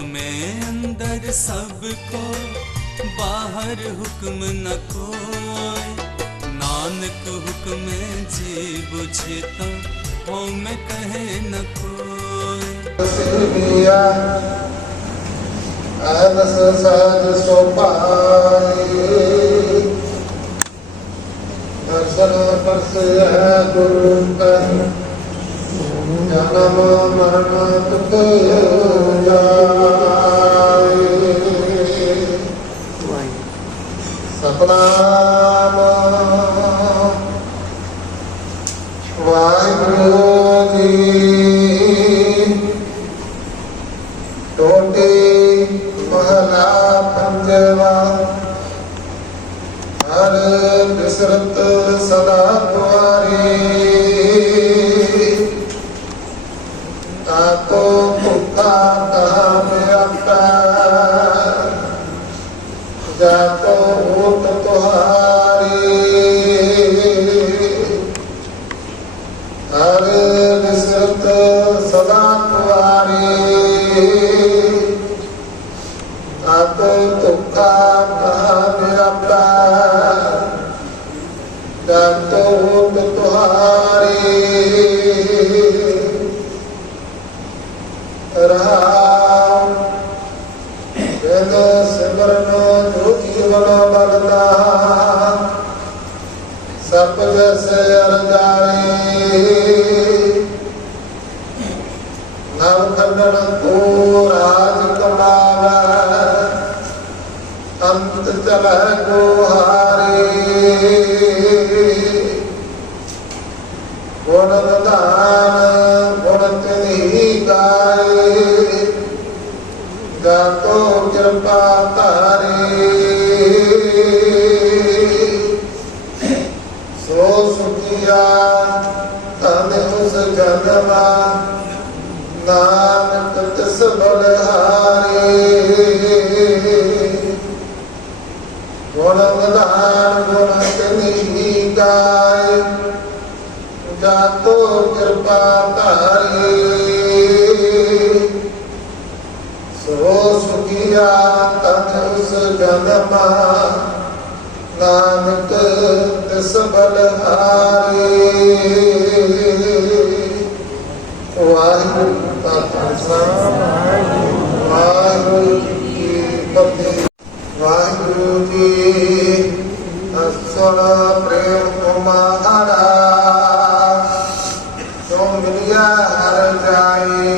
हुक्म अंदर सबको बाहर हुक्म न कोई नानक हुक्म जी बुझे तो हो मैं कहे न कोई अनस सज सोपानी दर्शन परस है गुरु कर जन्म मरण तुके ਸਭ ਜੈਸੇ ਅਰਜਾਈ ਨਵ ਖੰਡਨ ਤੋ ਰਾਜ ਕਮਾਵੈ ਅੰਤ ਚਲੈ ਕੋ ਹਾਰੇ ਗੁਣ ਨਿਧਾਨ ਗੁਣ ਤਿਨਹੀ ਗਾਏ ਗਾਤੋ ਕਿਰਪਾ ਧਾਰੇ ਤਨ ਨਾਨਕ ਤਿਸ ਬਲਹਾਰੇ ਗੁਣ ਵਿਧਾਨ ਗੁਣ ਤਿਨਹੀ ਗਾਏ ਜਾਤੋ ਕਿਰਪਾ ਧਾਰੇ। ਸੋ ਸੁਖੀਆ ਤਨ ਉਸ ਜਨਮਾ ਤਿਸ ਬਲਹਾਰੇ ਵਾਹਿਗੁਰੂ ਜੀ ਕਾ ਖਾਲਸਾ ਵਾਹਿਗੁਰੂ ਕੀ ਫਤਿਹ ਵਾਹਿਗੁਰੂ ਜੀ ਅਸਲ ਪ੍ਰੇਮ ਕੁਮਾਰਾ ਸੋ ਮਿਲਿਆ ਹਰ ਜਾਏ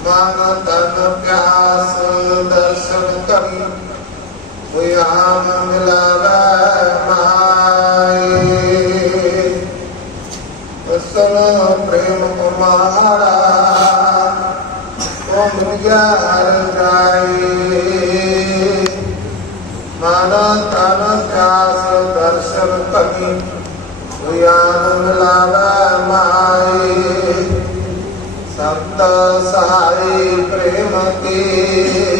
ਮਨ ਤਨ ਪਿਆਰ ਦਰਸ਼ਨ ਕਰੀ ਹੋਇਆ ਮਿਲਾਵੇ ਮਾਏ ਅਸਲ ਪ੍ਰੇਮ ਤੇ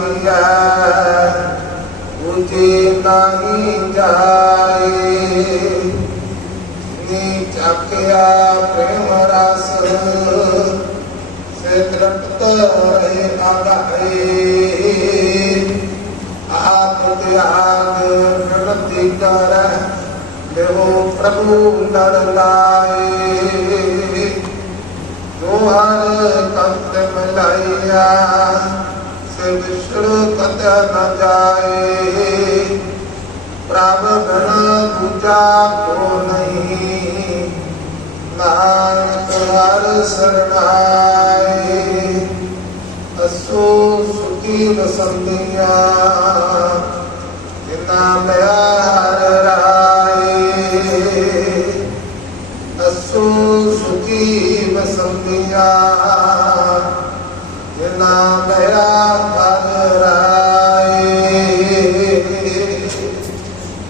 ਪਾਈਐ ਉਜੀ ਨਹੀਂ ਜਾਏ। ਨੀ ਚੱਕਿਆ ਪ੍ਰੇਮ ਰਸ, ਸੇ ਤ੍ਰਿਪਤ ਰਹੇ ਆਗਾਏ ਆਪ ਤਿਆਗ ਪ੍ਰਗਤੀ ਕਰ ਦੇਵੋ ਪ੍ਰਭੂ ਨਰ ਲਾਏ। ਜੋ ਹਰ ਕੰਤ ਵਿਸ਼ੜ ਕਤ ਨ ਜਾਏ, ਪ੍ਰਭ ਬਨ ਦੂਜਾ ਕੋ ਨਹੀਂ। ਨਾਨਕ ਹਰ ਸਰਣਾਏ, ਅਸੋ ਸੁਖੀ ਵਸੰਦੀਆਂ ਜਿਨਾ ਮਿਆਰ ਰਾਏ, ਅਸੋ ਸੁਖੀ ਵਸੰਦੀਆਂ ਜਿਨਾ ਮਿਆਰ